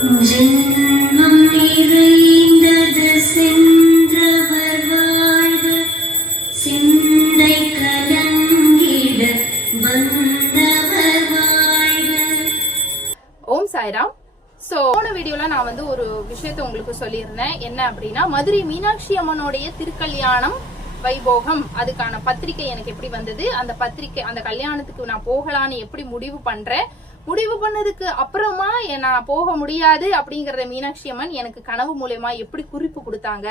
ஜென்மம் நிறைந்தது சென்றவர் வாழ்க. சிந்தை கலங்கிட வந்தவர் வாழ்க. ஓம் சாய்ராம். சோ போன வீடியோல நான் வந்து ஒரு விஷயத்த உங்களுக்கு சொல்லியிருந்தேன். என்ன அப்படின்னா மதுரை மீனாட்சி அம்மனுடைய திருக்கல்யாணம் வைபோகம். அதுக்கான பத்திரிக்கை எனக்கு எப்படி வந்தது? அந்த பத்திரிக்கை அந்த கல்யாணத்துக்கு நான் போகலான்னு எப்படி முடிவு பண்றேன்? முடிவு பண்ணதுக்கு அப்புறமா நான் போக முடியாது அப்படிங்கறத மீனாட்சி அம்மன் எனக்கு கனவு மூலயமா எப்படி குறிப்பு கொடுத்தாங்க?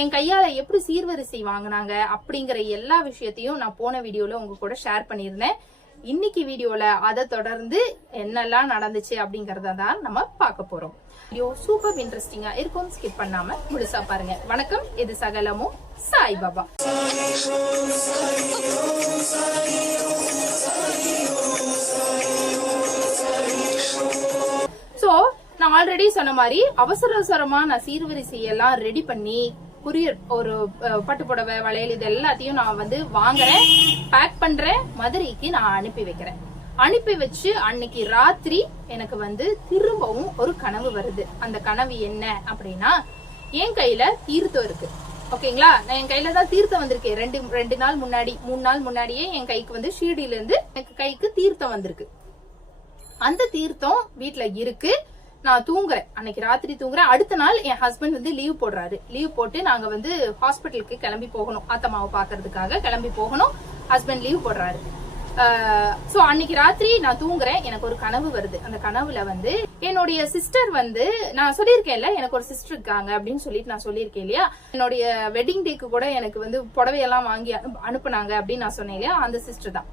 என் கையால எப்படி சீர்வரிசை வாங்கினாங்க? அப்படிங்கிற எல்லா விஷயத்தையும் நான் போன வீடியோல உங்க கூட ஷேர் பண்ணியிருந்தேன். இன்னைக்கு வீடியோல அதை தொடர்ந்து என்னெல்லாம் நடந்துச்சு அப்படிங்கறத தான் நம்ம பார்க்க போறோம். வீடியோ சூப்பர் இன்ட்ரெஸ்டிங்கா இருக்கும். ஸ்கிப் பண்ணாம முழுசா பாருங்க. வணக்கம். இது சகலமும் சாய் பாபா சோ நான் ஆல்ரெடி சொன்ன மாதிரி அவசர அவசரமா நான் சீர்வரிசை எல்லாம் ரெடி பண்ணி குரியர் ஒரு பட்டு புடவை வளையல் இது எல்லாத்தையும் நான் வந்து வாங்குறேன் பேக் பண்றேன் மதுரைக்கு நான் அனுப்பி வைக்கிறேன். அனுப்பி வச்சு அன்னைக்கு ராத்திரி எனக்கு வந்து திரும்பவும் ஒரு கனவு வருது. அந்த கனவு என்ன அப்படின்னா என் கையில தீர்த்தம் இருக்கு. ஓகேங்களா நான் என் கையில தான் தீர்த்தம் வந்திருக்கு. ரெண்டு ரெண்டு நாள் முன்னாடி மூணு நாள் முன்னாடியே என் கைக்கு வந்து ஷீர்டில இருந்து எனக்கு கைக்கு தீர்த்தம் வந்திருக்கு. அந்த தீர்த்தம் வீட்டுல இருக்கு. நான் தூங்குறேன். அன்னைக்கு ராத்திரி தூங்குறேன். அடுத்த நாள் என் ஹஸ்பண்ட் வந்து லீவ் போடுறாரு. லீவ் போட்டு நாங்க வந்து ஹாஸ்பிட்டலுக்கு கிளம்பி போகணும். ஆத்தம்மாவை பாக்குறதுக்காக கிளம்பி போகணும். ஹஸ்பண்ட் லீவ் போடுறாரு. சோ அன்னைக்கு ராத்திரி நான் தூங்குறேன். எனக்கு ஒரு கனவு வருது. அந்த கனவுல வந்து என்னுடைய சிஸ்டர் வந்து நான் சொல்லியிருக்கேன்ல எனக்கு ஒரு சிஸ்டர் இருக்காங்க அப்படின்னு சொல்லிட்டு நான் சொல்லியிருக்கேன் இல்லையா? என்னுடைய வெட்டிங் டேக்கு கூட எனக்கு வந்து புடவையெல்லாம் வாங்கி அனு- அனுப்புனாங்க அப்படின்னு நான் சொன்னேன் இல்லையா? அந்த சிஸ்டர் தான்.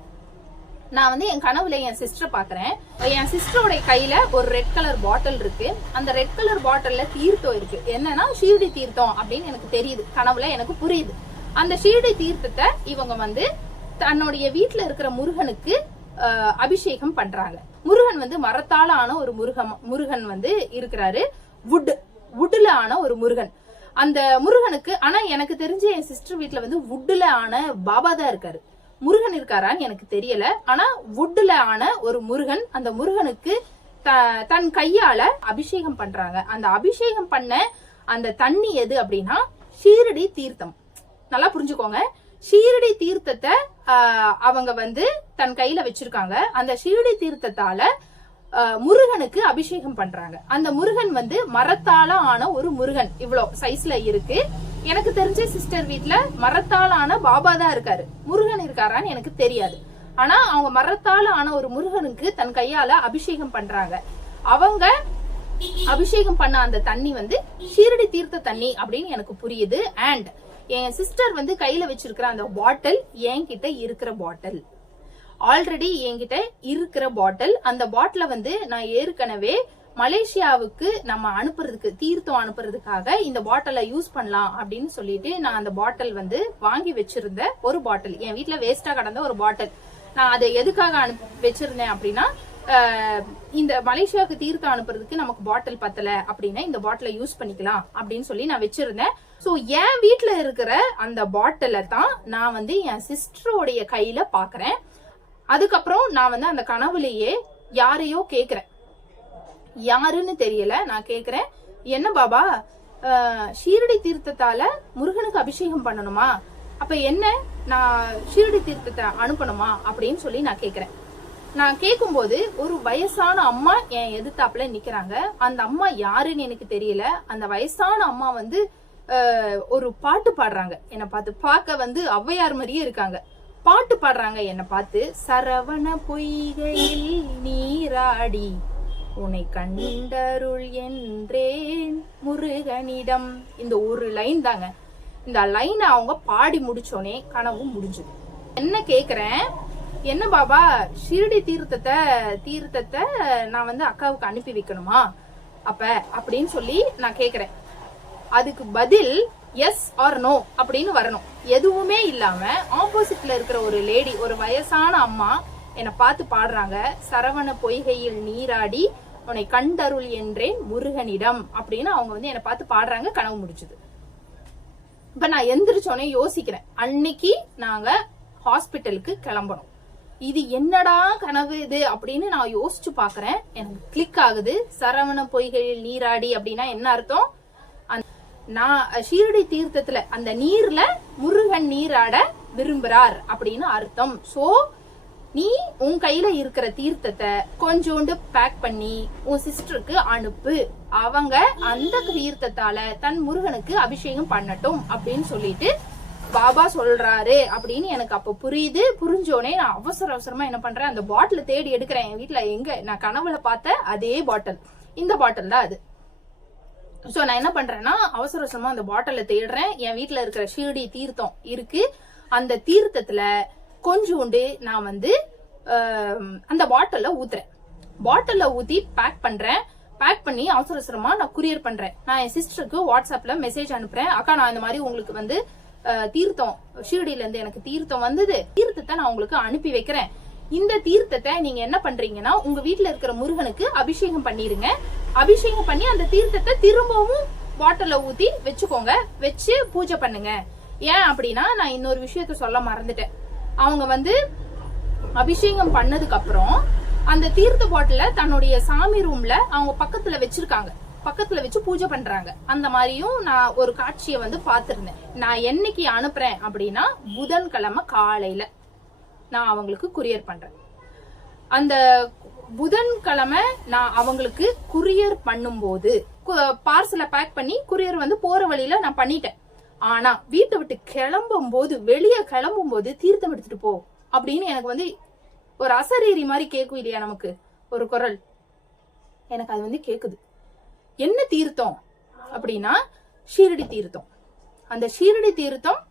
நான் வந்து என் கனவுல என் சிஸ்டரை பாக்குறேன் என் சிஸ்டரோட கையில ஒரு ரெட் கலர் பாட்டில் இருக்கு. அந்த ரெட் கலர் பாட்டில்ல தீர்த்தம் இருக்கு. என்னன்னா ஷீர்டி தீர்த்தம் அப்படின்னு எனக்கு தெரியுது. கனவுல எனக்கு புரியுது. அந்த ஷீர்டி தீர்த்தத்தை இவங்க வந்து தன்னுடைய வீட்டுல இருக்கிற முருகனுக்கு அபிஷேகம் பண்றாங்க. முருகன் வந்து மரத்தால ஆன ஒரு முருகன் முருகன் வந்து இருக்கிறாரு. வுட் வுட்ல ஆன ஒரு முருகன். அந்த முருகனுக்கு ஆனா எனக்கு தெரிஞ்ச என் சிஸ்டர் வீட்டுல வந்து வுட்ல ஆன பாபா தான் இருக்காரு. முருகன் இருக்காரான்னு எனக்கு தெரியல. ஆனா வுட்ல ஆன ஒரு முருகன் அந்த முருகனுக்கு த- தன் கையால அபிஷேகம் பண்றாங்க. அந்த அபிஷேகம் பண்ண அந்த தண்ணி எது அப்படின்னா ஷீரடி தீர்த்தம். நல்லா புரிஞ்சுக்கோங்க. ஷீரடி தீர்த்தத்தை அவங்க வந்து தன் கையில வச்சிருக்காங்க. அந்த ஷீரடி தீர்த்தத்தால முருகனுக்கு அபிஷேகம் பண்றாங்க. அந்த முருகன் வந்து மரத்தால ஆன ஒரு முருகன். இவ்வளோ சைஸ்ல இருக்கு. எனக்கு தெரிஞ்ச சிஸ்டர் வீட்டுல மரத்தால ஆன பாபா தான் இருக்காரு. முருகன் இருக்காரான்னு எனக்கு தெரியாது. ஆனா அவங்க மரத்தால ஆன ஒரு முருகனுக்கு தன் கையால அபிஷேகம் பண்றாங்க. அவங்க அபிஷேகம் பண்ண அந்த தண்ணி வந்து ஷீரடி தீர்த்த தண்ணி அப்படின்னு எனக்கு புரியுது. அண்ட் என் சிஸ்டர் வந்து கையில வச்சிருக்கிற அந்த பாட்டில் என்கிட்ட இருக்கிற பாட்டில் ஆல்ரெடி என்கிட்ட இருக்கிற பாட்டில் அந்த பாட்டில வந்து நான் ஏற்கனவே மலேசியாவுக்கு நம்ம அனுப்புறதுக்கு தீர்த்தம் அனுப்புறதுக்காக இந்த பாட்டிலை யூஸ் பண்ணலாம் அப்படின்னு சொல்லிட்டு நான் அந்த பாட்டில் வந்து வாங்கி வச்சிருந்த ஒரு பாட்டில் என் வீட்டில் வேஸ்டா கடந்த ஒரு பாட்டில் நான் அதை எதுக்காக அனுப்பி வச்சிருந்தேன் அப்படின்னா இந்த மலேசியாவுக்கு தீர்த்தம் அனுப்புறதுக்கு நமக்கு பாட்டில் பத்தல அப்படின்னா இந்த பாட்டிலை யூஸ் பண்ணிக்கலாம் அப்படின்னு சொல்லி நான் வச்சிருந்தேன். ஸோ என் வீட்டில் இருக்கிற அந்த பாட்டிலை தான் நான் வந்து என் சிஸ்டருடைய கையில பாக்குறேன். அதுக்கப்புறம் நான் வந்து அந்த கனவுலேயே யாரையோ கேட்குறேன் யாருன்னு தெரியல நான் கேக்குறேன். என்ன பாபா? ஷீரடி தீர்த்தத்தால முருகனுக்கு அபிஷேகம் பண்ணணுமா? அப்ப என்ன? நான் ஷீரடி தீர்த்தத்தை அனுப்பணுமா? அப்படின்னு சொல்லி நான் கேக்குறேன். நான் கேட்கும்போது ஒரு வயசான அம்மா என் எதிர்த்தாப்புல நிக்கிறாங்க. அந்த அம்மா யாருன்னு எனக்கு தெரியல. அந்த வயசான அம்மா வந்து ஒரு பாட்டு பாடுறாங்க. என்னை பார்த்து பார்க்க வந்து ஔவையார் மாதிரியே இருக்காங்க. பாட்டு பாடுறாங்க என்னை பார்த்து சரவண பொய்கையில் நீராடி உன்னை கண்டருள் என்றேன் முருகனிடம். இந்த ஒரு லைன் தாங்க. இந்த லைனை அவங்க பாடி முடிச்சோனே கனவும் முடிஞ்சது. என்ன கேக்குறேன்? என்ன பாபா ஷிரடி தீர்த்தத்தை தீர்த்தத்தை நான் வந்து அக்காவுக்கு அனுப்பி வைக்கணுமா? அப்ப அப்படின்னு சொல்லி நான் கேக்குறேன். அதுக்கு பதில் எஸ் ஆர் நோ அப்படின்னு வரணும். எதுவுமே இல்லாம ஆப்போசிட்ல இருக்கிற ஒரு லேடி ஒரு வயசான அம்மா என்னை பார்த்து பாடுறாங்க. சரவண பொய்கையில் நீராடி உன்னை கண்டருள் என்றேன் முருகனிடம் அப்படின்னு அவங்க வந்து என்னை பார்த்து பாடுறாங்க கனவு முடிச்சுது இப்ப நான் எந்திரிச்சோனே யோசிக்கிறேன். அன்னைக்கு நாங்க ஹாஸ்பிட்டலுக்கு கிளம்பணும். இது என்னடா கனவு இது அப்படின்னு நான் யோசிச்சு பாக்குறேன். எனக்கு கிளிக் ஆகுது. சரவண பொய்கையில் நீராடி அப்படின்னா என்ன அர்த்தம்? நான் ஷீரடி தீர்த்தத்துல அந்த நீர்ல முருகன் நீராட விரும்புறார் அப்படின்னு அர்த்தம். சோ நீ உன் கையில இருக்கிற தீர்த்தத்தை கொஞ்சோண்டு பேக் பண்ணி உன் சிஸ்டருக்கு அனுப்பு. அவங்க அந்த தீர்த்தத்தால தன் முருகனுக்கு அபிஷேகம் பண்ணட்டும் அப்படின்னு சொல்லிட்டு பாபா சொல்றாரு அப்படின்னு எனக்கு அப்ப புரியுது. புரிஞ்சோனே நான் அவசர அவசரமா என்ன பண்றேன்? அந்த பாட்டில் தேடி எடுக்கிறேன். என் வீட்டுல எங்க? நான் கனவுல பார்த்த அதே பாட்டில் இந்த பாட்டில் தான் அது. சோ நான் என்ன பண்றேன்னா அவசர அவசரமா அந்த பாட்டில தேடுறேன். என் வீட்டுல இருக்கிற ஷீடி தீர்த்தம் இருக்கு. அந்த தீர்த்தத்துல கொஞ்சோண்டு நான் வந்து அந்த பாட்டில ஊத்துறேன். பாட்டில்ல ஊத்தி பேக் பண்றேன். பேக் பண்ணி அவசர அவசரமா நான் குரியர் பண்றேன். நான் என் சிஸ்டருக்கு வாட்ஸ்அப்ல மெசேஜ் அனுப்புறேன். அக்கா நான் இந்த மாதிரி உங்களுக்கு வந்து தீர்த்தம் ஷீரடியில இருந்து எனக்கு தீர்த்தம் வந்தது. தீர்த்தத்தை நான் உங்களுக்கு அனுப்பி வைக்கிறேன். இந்த தீர்த்தத்தை நீங்க என்ன பண்றீங்கன்னா உங்க வீட்டுல இருக்கிற முருகனுக்கு அபிஷேகம் பண்ணிருங்க. அபிஷேகம் பண்ணி அந்த தீர்த்தத்தை திரும்பவும் பாட்டில ஊத்தி வச்சுக்கோங்க. வச்சு பூஜை பண்ணுங்க. ஏன் அப்படின்னா நான் இன்னொரு விஷயத்த சொல்ல மறந்துட்டேன். அவங்க வந்து அபிஷேகம் பண்ணதுக்கு அப்புறம் அந்த தீர்த்த பாட்டில தன்னுடைய சாமி ரூம்ல அவங்க பக்கத்துல வச்சிருக்காங்க. பக்கத்துல வச்சு பூஜை பண்றாங்க. அந்த மாதிரியும் நான் ஒரு காட்சியை வந்து பார்த்திருந்தேன். நான் என்னைக்கு அனுப்புறேன் அப்படின்னா புதன்கிழமை காலையில நான் அவங்களுக்கு குரியர் பண்றேன். அந்த புதன்கிழமை நான் அவங்களுக்கு குரியர் பண்ணும்போது பார்சலை பேக் பண்ணி குரியர் வந்து போற வழியில நான் பண்ணிட்டேன். ஆனா வீட்டை விட்டு கிளம்பும் போது வெளியே கிளம்பும் போது தீர்த்தம் எடுத்துட்டு போ அப்படின்னு எனக்கு வந்து ஒரு அசரீரி மாதிரி கேட்கும் இல்லையா நமக்கு? ஒரு குரல். எனக்கு அது வந்து கேக்குது. என்ன தீர்த்தம் அப்படின்னா ஷீரடி தீர்த்தம். அந்த ஷீரடி தீர்த்தம்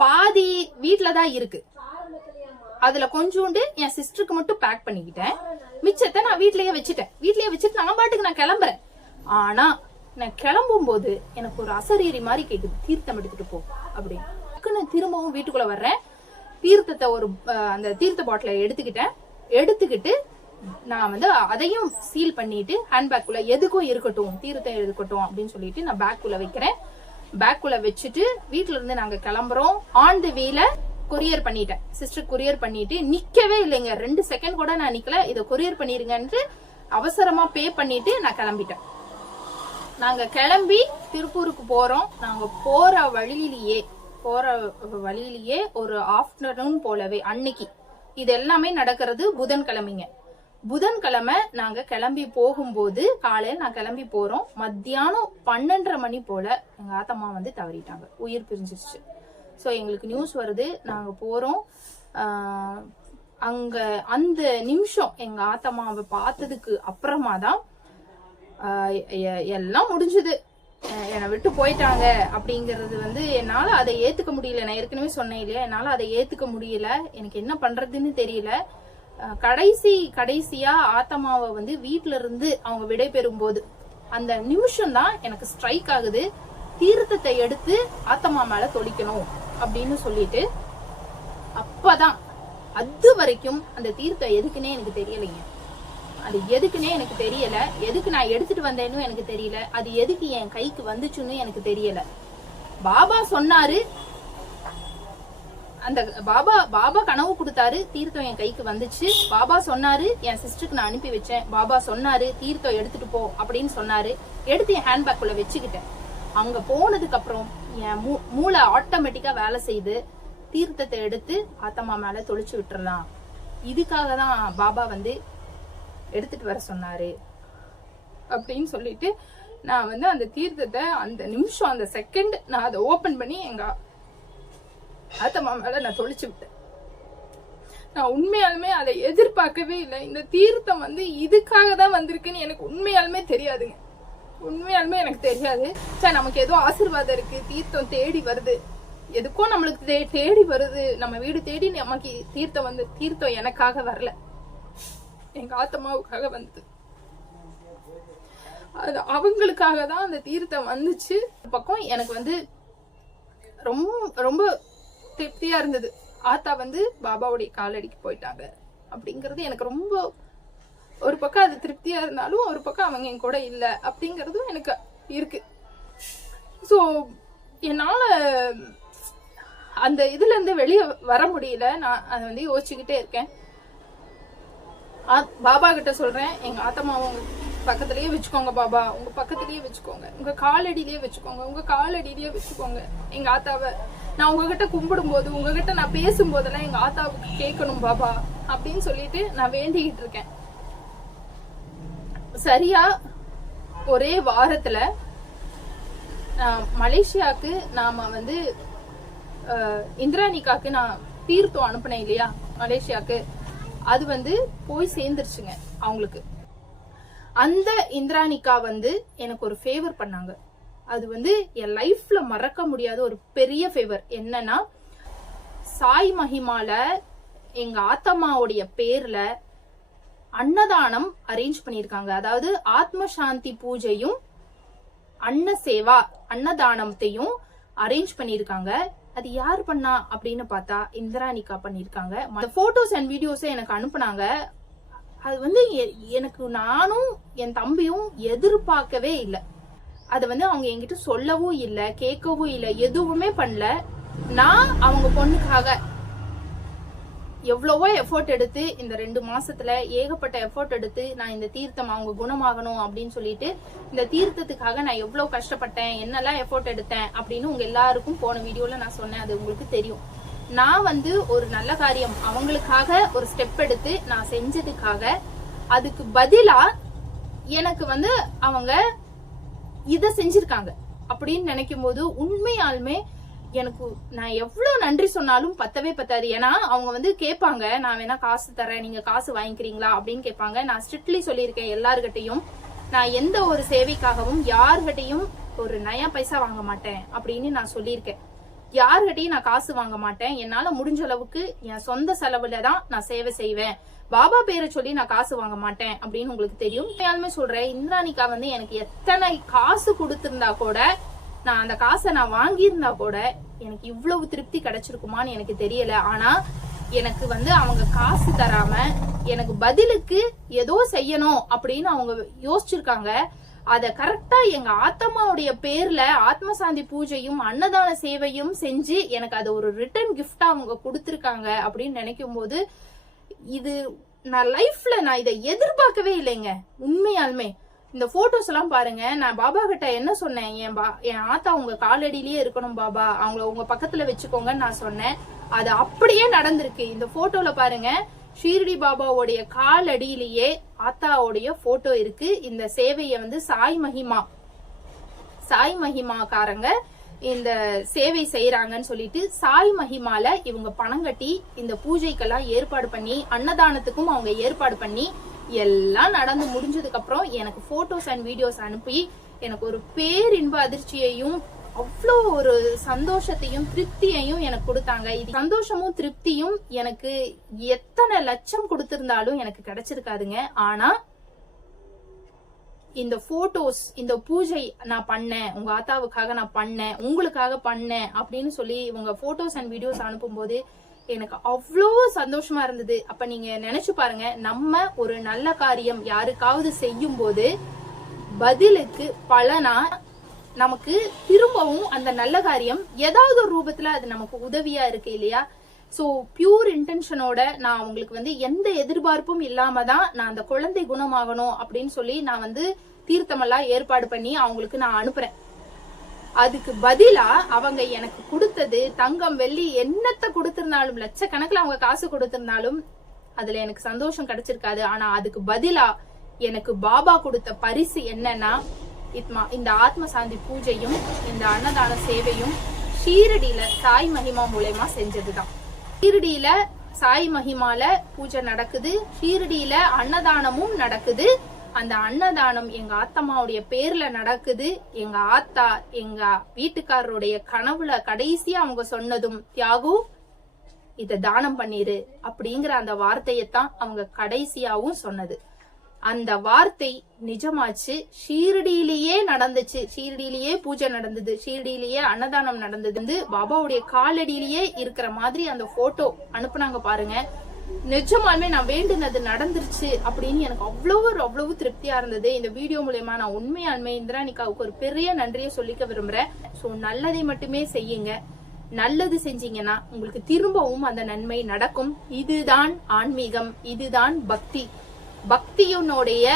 பாதி வீட்ல தான் இருக்கு. அதுல கொஞ்சோண்டு என் சிஸ்டருக்கு மட்டும் பேக் பண்ணிக்கிட்டேன். மிச்சத்தை நான் வீட்லயே வச்சுட்டேன். வீட்லயே வச்சுட்டு நான் பாட்டுக்கு நான் கிளம்புறேன். ஆனா நான் கிளம்பும் போது எனக்கு ஒரு அசரீரி மாதிரி கேட்குது தீர்த்தம் எடுத்துட்டு போ அப்படின்னு. டக்குன்னு திரும்பவும் வீட்டுக்குள்ள வர்றேன். தீர்த்தத்தை ஒரு அந்த தீர்த்த பாட்டில எடுத்துக்கிட்டேன். எடுத்துக்கிட்டு நான் வந்து அதையும் சீல் பண்ணிட்டு ஹேண்ட்பேக்குள்ள எதுக்கும் இருக்கட்டும் தீர்த்தம் இருக்கட்டும் அப்படின்னு சொல்லிட்டு நான் பேக்குள்ள வைக்கிறேன். பேக்குள்ள வச்சுட்டு வீட்டுல இருந்து நாங்க கிளம்புறோம். ஆன் தி வேல கொரியர் பண்ணிட்டேன். சிஸ்டர் கொரியர் பண்ணிட்டு நிக்கவே இல்லைங்க. ரெண்டு செகண்ட் கூட நான் நிக்கல. இதை கொரியர் பண்ணிருங்கன்ட்டு அவசரமா பே பண்ணிட்டு நான் கிளம்பிட்டேன். நாங்க கிளம்பி திருப்பூருக்கு போறோம். நாங்க போற வழியிலேயே போற வழியிலேயே ஒரு ஆஃப்டர்நூன் போலவே அன்னைக்கு. இது எல்லாமே நடக்கிறது புதன்கிழமைங்க. புதன்கிழமை நாங்க கிளம்பி போகும்போது காலையில நான் கிளம்பி போறோம். மத்தியானம் பன்னெண்டரை மணி போல எங்க ஆத்தம்மா வந்து தவறிட்டாங்க. உயிர் பிரிஞ்சிருச்சு. ஸோ எங்களுக்கு நியூஸ் வருது. நாங்க போறோம். அங்க அந்த நிமிஷம் எங்க ஆத்தம்மாவை பார்த்ததுக்கு அப்புறமா தான் எல்லாம் முடிஞ்சுது. என்னை விட்டு போயிட்டாங்க அப்படிங்கிறது வந்து என்னால் அதை ஏற்றுக்க முடியல. நான் ஏற்கனவே சொன்னேன் இல்லையா? என்னால் அதை ஏற்றுக்க முடியல. எனக்கு என்ன பண்ணுறதுன்னு தெரியல. கடைசி கடைசியாக ஆத்தமாவை வந்து வீட்டில இருந்து அவங்க விடைபெறும்போது போது அந்த நிமிஷம் தான் எனக்கு ஸ்ட்ரைக் ஆகுது. தீர்த்தத்தை எடுத்து ஆத்தமா மேலே தொளிக்கணும் அப்படின்னு சொல்லிட்டு அப்பதான் அது வரைக்கும் அந்த தீர்த்தம் எதுக்குன்னே எனக்கு தெரியலைங்க. அது எதுக்குன்னே எனக்கு தெரியல. எதுக்கு நான் எடுத்துட்டு வந்தேன்னு எனக்கு தெரியல. அது எதுக்கு என் கைக்கு வந்துச்சுன்னு எனக்கு தெரியல. பாபா சொன்னாரு அந்த பாபா பாபா கனவு கொடுத்தாரு தீர்த்தம் என் கைக்கு வந்துச்சு. பாபா சொன்னாரு என் சிஸ்டருக்கு நான் அனுப்பி வச்சேன். பாபா சொன்னாரு தீர்த்தம் எடுத்துட்டு போ அப்படின்னு சொன்னாரு. எடுத்து என் ஹேண்ட்பேக்குள்ள வச்சுக்கிட்டேன். அங்க போனதுக்கு அப்புறம் என் மூ- மூளை ஆட்டோமேட்டிக்கா வேலை செய்து தீர்த்தத்தை எடுத்து ஆத்தம்மா மேல தொளிச்சு விட்டுறலாம். இதுக்காக தான் பாபா வந்து எடுத்துட்டு வர சொன்னாரு. அப்படின்னு சொல்லிட்டு நான் வந்து அந்த தீர்த்தத்தை அந்த நிமிஷம் அந்த செகண்ட் நான் அதை ஓபன் பண்ணி எங்க ஆத்தம்மா மேல நான் தொளிச்சு விட்டேன். நான் உண்மையாலுமே அதை எதிர்பார்க்கவே இல்லை. இந்த தீர்த்தம் வந்து இதுக்காக தான் வந்திருக்குன்னு எனக்கு உண்மையாலுமே தெரியாதுங்க. உண்மையாலுமே எனக்கு தெரியாது. சார் நமக்கு ஏதோ ஆசீர்வாதம் இருக்கு. தீர்த்தம் தேடி வருது. எதுக்கோ நம்மளுக்கு தே- தேடி வருது. நம்ம வீடு தேடி நமக்கு தீர்த்தம் வந்து தீர்த்தம் எனக்காக வரல. எங்க ஆத்தம்மாவுக்காக வந்தது. அது அவங்களுக்காக தான் அந்த தீர்த்தம் வந்துச்சு. பக்கம் எனக்கு வந்து ரொம்ப ரொம்ப திருப்தியா இருந்தது. ஆத்தா வந்து பாபாவுடைய காலடிக்கு போயிட்டாங்க அப்படிங்கிறது எனக்கு ரொம்ப ஒரு பக்கம் அது திருப்தியா இருந்தாலும் ஒரு பக்கம் அவங்க என் கூட இல்லை அப்படிங்கிறதும் எனக்கு இருக்கு. ஸோ என்னால அந்த இதுல இருந்து வெளியே வர முடியல. நான் அதை வந்து யோசிச்சுக்கிட்டே இருக்கேன். பாபா கிட்ட சொல்றேன். எங்க ஆத்தம்மாவை உங்க பக்கத்துலயே வச்சுக்கோங்க பாபா. உங்க பக்கத்துலயே வச்சுக்கோங்க. உங்க காலடியிலேயே வச்சுக்கோங்க. உங்க காலடியிலேயே வச்சுக்கோங்க. எங்க ஆத்தாவை நான் உங்ககிட்ட கும்பிடும் போது உங்ககிட்ட நான் பேசும் போதெல்லாம் எங்க ஆத்தாவுக்கு கேட்கணும் பாபா அப்படின்னு சொல்லிட்டு நான் வேண்டிக்கிட்டு இருக்கேன். சரியா? ஒரே வாரத்துல நான் மலேசியாவுக்கு நாம வந்து இந்திராணிக்காக்கு நான் தீர்த்தம் அனுப்புனேன் இல்லையா? மலேசியாவுக்கு. அது வந்து போய் சேர்ந்துருச்சுங்க அவங்களுக்கு. அந்த இந்திராணிக்கா வந்து எனக்கு ஒரு ஃபேவர் பண்ணாங்க. அது வந்து என் லைஃப்ல மறக்க முடியாத ஒரு பெரிய ஃபேவர் என்னன்னா சாய் மகிமால எங்க ஆத்தம்மாவுடைய பேர்ல அன்னதானம் அரேஞ்ச் பண்ணியிருக்காங்க. அதாவது ஆத்ம சாந்தி பூஜையும் அன்ன சேவா அன்னதானத்தையும் அரேஞ்ச் பண்ணியிருக்காங்க. அது யார் பண்ணா அப்படின்னு பார்த்தா இந்திராணிகா பண்ணியிருக்காங்க. போட்டோஸ் அண்ட் வீடியோஸ் எனக்கு அனுப்புனாங்க. அது வந்து எ- எனக்கு நானும் என் தம்பியும் எதிர்பார்க்கவே இல்லை. அது வந்து அவங்க என்கிட்ட சொல்லவும் இல்லை கேட்கவும் இல்லை எதுவுமே பண்ணல. நான் அவங்க பொண்ணுக்காக எவ்வளவோ எஃபோர்ட் எடுத்து இந்த ரெண்டு மாசத்துல ஏகப்பட்ட எஃபோர்ட் எடுத்து நான் இந்த தீர்த்தம் அவங்க குணமாகணும் அப்படின்னு சொல்லிட்டு இந்த தீர்த்தத்துக்காக நான் எவ்வளவு கஷ்டப்பட்டேன் என்னெல்லாம் எஃபோர்ட் எடுத்தேன் அப்படின்னு உங்க எல்லாருக்கும் போன வீடியோல நான் சொன்னேன். அது உங்களுக்கு தெரியும். நான் வந்து ஒரு நல்ல காரியம். அவங்களுக்காக ஒரு ஸ்டெப் எடுத்து நான் செஞ்சதுக்காக அதுக்கு பதிலா எனக்கு வந்து அவங்க இத செஞ்சிருக்காங்க அப்படின்னு நினைக்கும் போது உண்மையாலுமே எனக்கு நான் எவ்வளவு நன்றி சொன்னாலும் பத்தவே பத்தாது. ஏன்னா அவங்க வந்து கேட்பாங்க நான் வேணா காசு தரேன் நீங்க காசு வாங்கிக்கிறீங்களா அப்படின்னு கேட்பாங்க. நான் ஸ்ட்ரிக்ட்லி சொல்லியிருக்கேன் எல்லாருக்கிட்டையும் நான் எந்த ஒரு சேவைக்காகவும் யார்கிட்டையும் ஒரு நயா பைசா வாங்க மாட்டேன் அப்படின்னு நான் சொல்லியிருக்கேன். யார்கிட்டையும் நான் காசு வாங்க மாட்டேன். என்னால முடிஞ்ச அளவுக்கு என் சொந்த செலவுல தான் நான் சேவை செய்வேன். பாபா பேரை சொல்லி நான் காசு வாங்க மாட்டேன் அப்படின்னு உங்களுக்கு தெரியும். உண்மையாலுமே சொல்றேன் இந்திராணிக்கா வந்து எனக்கு எத்தனை காசு கொடுத்திருந்தா கூட நான் அந்த காசை நான் வாங்கியிருந்தா கூட எனக்கு இவ்வளவு திருப்தி கிடைச்சிருக்குமான்னு எனக்கு தெரியல. ஆனா எனக்கு வந்து அவங்க காசு தராம எனக்கு பதிலுக்கு ஏதோ செய்யணும் அப்படின்னு அவங்க யோசிச்சிருக்காங்க. அத கரெக்டா எங்க ஆத்தம்மாவுடைய பேர்ல ஆத்மசாந்தி பூஜையும் அன்னதான சேவையும் செஞ்சு எனக்கு அது ஒரு ரிட்டர்ன் கிஃப்டா அவங்க கொடுத்துருக்காங்க அப்படின்னு நினைக்கும் போது இது நான் லைஃப்ல நான் இதை எதிர்பார்க்கவே இல்லைங்க. உண்மையாலுமே. இந்த போட்டோஸ் எல்லாம் பாருங்க. நான் பாபா கிட்ட என்ன சொன்னேன்? என் பா என் ஆத்தா உங்க காலடியிலேயே இருக்கணும் பாபா. அவங்கள உங்க பக்கத்துல வச்சுக்கோங்கன்னு நான் சொன்னேன். அது அப்படியே நடந்திருக்கு. இந்த போட்டோல பாருங்க. ஷீரடி பாபாவுடைய காலடியிலேயே ஆத்தாவுடைய போட்டோ இருக்கு. இந்த சேவையை வந்து சாய் மகிமா சாய் மகிமாக்காரங்க இந்த சேவை செய்யறாங்கன்னு சொல்லிட்டு சாய் மகிமால இவங்க பணம் கட்டி இந்த பூஜைக்கெல்லாம் ஏற்பாடு பண்ணி அன்னதானத்துக்கும் அவங்க ஏற்பாடு பண்ணி எல்லாம் நடந்து முடிஞ்சதுக்கு அப்புறம் எனக்கு போட்டோஸ் அண்ட் வீடியோஸ் அனுப்பி எனக்கு ஒரு பேரின்ப அதிர்ச்சியையும் அவ்வளோ ஒரு சந்தோஷத்தையும் திருப்தியையும் எனக்கு கொடுத்தாங்க. இது சந்தோஷமும் திருப்தியும் எனக்கு எத்தனை லட்சம் கொடுத்திருந்தாலும் எனக்கு கிடைச்சிருக்காதுங்க. ஆனா இந்த போட்டோஸ் இந்த பூஜை நான் பண்ணேன் உங்க ஆத்தாவுக்காக நான் பண்ணேன் உங்களுக்காக பண்ணேன் அப்படின்னு சொல்லி இவங்க போட்டோஸ் அண்ட் வீடியோஸ் அனுப்பும்போது எனக்கு அவ்வளோ சந்தோஷமா இருந்தது. அப்ப நீங்க நினைச்சு பாருங்க நம்ம ஒரு நல்ல காரியம் யாருக்காவது செய்யும் போது பதிலுக்கு பலனா நமக்கு திரும்பவும் அந்த நல்ல காரியம் ஏதாவது ஒரு ரூபத்துல அது நமக்கு உதவியா இருக்கு இல்லையா? ஸோ பியூர் இன்டென்ஷனோட நான் அவங்களுக்கு வந்து எந்த எதிர்பார்ப்பும் இல்லாம தான் நான் அந்த குழந்தை குணமாகணும் அப்படின்னு சொல்லி நான் வந்து தீர்த்தமெல்லாம் ஏற்பாடு பண்ணி அவங்களுக்கு நான் அனுப்புறேன். அதுக்கு பதிலா அவங்க எனக்கு கொடுத்தது தங்கம் வெள்ளி என்னத்தை கொடுத்திருந்தாலும் லட்சக்கணக்கில் அவங்க காசு கொடுத்திருந்தாலும் அதுல எனக்கு சந்தோஷம் கிடைச்சிருக்காது. ஆனா அதுக்கு பதிலா எனக்கு பாபா கொடுத்த பரிசு என்னன்னா இத்மா- இந்த ஆத்ம சாந்தி பூஜையும் இந்த அன்னதான சேவையும் ஷீரடியில சாய் மகிமா மூலயமா செஞ்சதுதான். ஷீரடியில சாய் மகிமால பூஜை நடக்குது ஷீரடியில அன்னதானமும் நடக்குது அந்த அன்னதானம் எங்க ஆத்தம்மாவுடைய பேர்ல நடக்குது. எங்க ஆத்தா எங்க வீட்டுக்காரருடைய கனவுல கடைசியா அவங்க சொன்னதும் தியாகு இத தானம் பண்ணிரு அப்படிங்கிற அந்த வார்த்தையத்தான் அவங்க கடைசியாவும் சொன்னது. அந்த வார்த்தை நிஜமாச்சு. ஷீரடியிலேயே நடந்துச்சு. ஷீரடியிலேயே பூஜை நடந்தது. ஷீரடியிலேயே அன்னதானம் நடந்தது. வந்து பாபாவுடைய காலடியிலேயே இருக்கிற மாதிரி அந்த போட்டோ அனுப்புனாங்க பாருங்க. நிஜமாலுமே நான் வேண்டுனது நடந்துருச்சு அப்படின்னு எனக்கு அவ்வளவு அவ்வளவு திருப்தியா இருந்தது. இந்த வீடியோ மூலயமா நான் உண்மையாலுமே இந்திராணிக்காவுக்கு ஒரு பெரிய நன்றியை சொல்லிக்க விரும்புறேன். ஸோ நல்லதை மட்டுமே செய்யுங்க. நல்லது செஞ்சீங்கன்னா உங்களுக்கு திரும்பவும் அந்த நன்மை நடக்கும். இதுதான் ஆன்மீகம். இதுதான் பக்தி. பக்தியினுடைய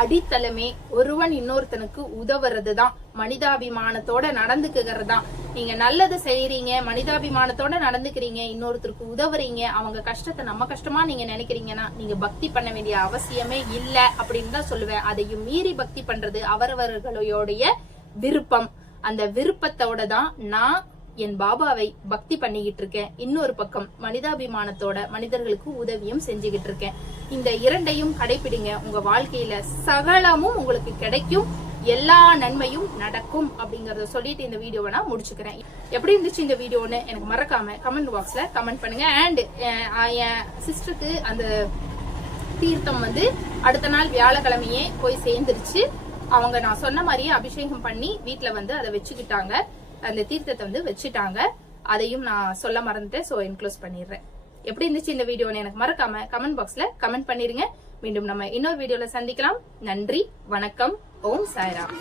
அடித்தளமே ஒருவன் இன்னொருத்தனுக்கு உதவுறது தான் மனிதாபிமானத்தோட நடந்துக்குகிறது தான் நீங்க நல்லது செய்யறீங்க மனிதாபிமானத்தோட நடந்துக்கிறீங்க இன்னொருத்தருக்கு உதவுறீங்க அவங்க கஷ்டத்தை நம்ம கஷ்டமா நீங்க நினைக்கிறீங்கன்னா நீங்க பக்தி பண்ண வேண்டிய அவசியமே இல்லை அப்படின்னு தான் சொல்லுவேன். அதையும் மீறி பக்தி பண்றது அவரவர்களுடைய விருப்பம். அந்த விருப்பத்தோட தான் நான் என் பாபாவை பக்தி பண்ணிக்கிட்டு இருக்கேன் இன்னொரு பக்கம் மனிதாபிமானத்தோட மனிதர்களுக்கு உதவியும் செஞ்சுக்கிட்டு இருக்கேன் இந்த இரண்டையும் கடைபிடிங்க உங்க வாழ்க்கையில சகலமும் உங்களுக்கு கிடைக்கும். எல்லா நன்மையும் நடக்கும் அப்படிங்கறத சொல்லிட்டு இந்த வீடியோவை நான் முடிச்சுக்கிறேன். எப்படி இருந்துச்சு இந்த வீடியோன்னு எனக்கு மறக்காம கமெண்ட் பாக்ஸ்ல கமெண்ட் பண்ணுங்க. அண்ட் என் சிஸ்டருக்கு அந்த தீர்த்தம் வந்து அடுத்த நாள் வியாழக்கிழமையே போய் சேர்ந்துருச்சு. அவங்க நான் சொன்ன மாதிரியே அபிஷேகம் பண்ணி வீட்டுல வந்து அதை வச்சுக்கிட்டாங்க. அந்த தீர்த்தத்தை வந்து வச்சுட்டாங்க. அதையும் நான் சொல்ல மறந்துட்டேன். ஸோ என்க்ளோஸ் பண்ணிடுறேன். எப்படி இருந்துச்சு இந்த வீடியோன்னு எனக்கு மறக்காம கமெண்ட் பாக்ஸ்ல கமெண்ட் பண்ணிருங்க மீண்டும் நம்ம இன்னொரு வீடியோல சந்திக்கலாம். நன்றி வணக்கம் ஓம் சாய்ராம்.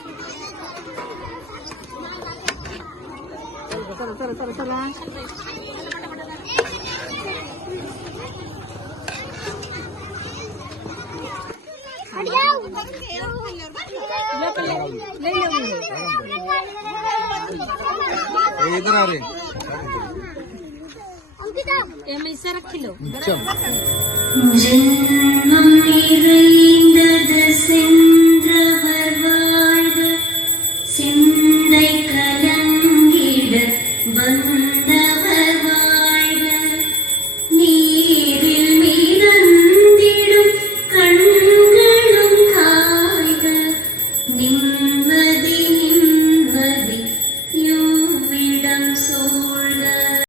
इधर आ रहे मुझे